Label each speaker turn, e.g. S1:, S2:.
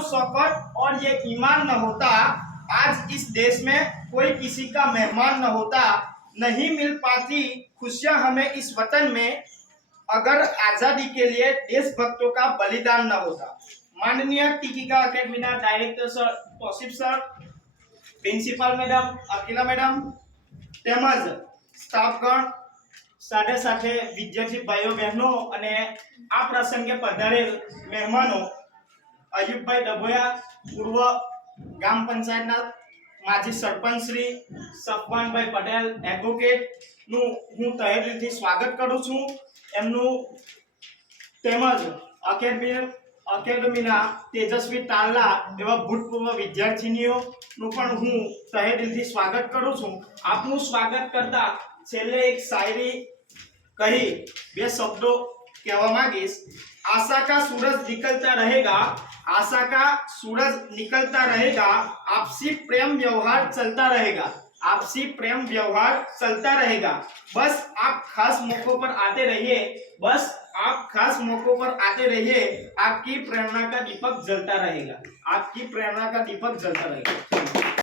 S1: तो और ये ईमान न होता आज इस देश में कोई किसी का मेहमान न होता नहीं मिल पाती खुशियां हमें इस वतन में अगर आज़ादी के लिए देशभक्तों का बलिदान न होता माननीय टिकिका academy director sir Tosif sir principal madam Akila madam તેમજ સ્ટાફગણ સાથે સાથે વિદ્યાર્થી ભાઈઓ બહેનો અને આ પ્રસંગે પધારેલ મહેમાનો અયુબભાઈ ડભોયા, પૂર્વ ગ્રામ પંચાયતના માજી સરપંચ શ્રી સફવાનભાઈ પટેલ એડવોકેટનું હું તહે સ્વાગત કરું છું. એમનું તેમજ અકેડમી અકેડમીના તેજસ્વી તાલા એવા ભૂતપૂર્વ વિદ્યાર્થીનીઓનું પણ હું તહે દિલથી સ્વાગત કરું છું. આપનું સ્વાગત કરતા છેલ્લે એક શાયરી કહી બે શબ્દો कहवा मांगिस आशा का सूरज निकलता रहेगा आशा का सूरज निकलता रहेगा आपसी प्रेम व्यवहार चलता रहेगा आपसी प्रेम व्यवहार चलता रहेगा बस आप खास मौकों पर आते रहिए बस आप खास मौकों पर आते रहिए आपकी प्रेरणा का दीपक जलता रहेगा आपकी प्रेरणा का दीपक जलता रहेगा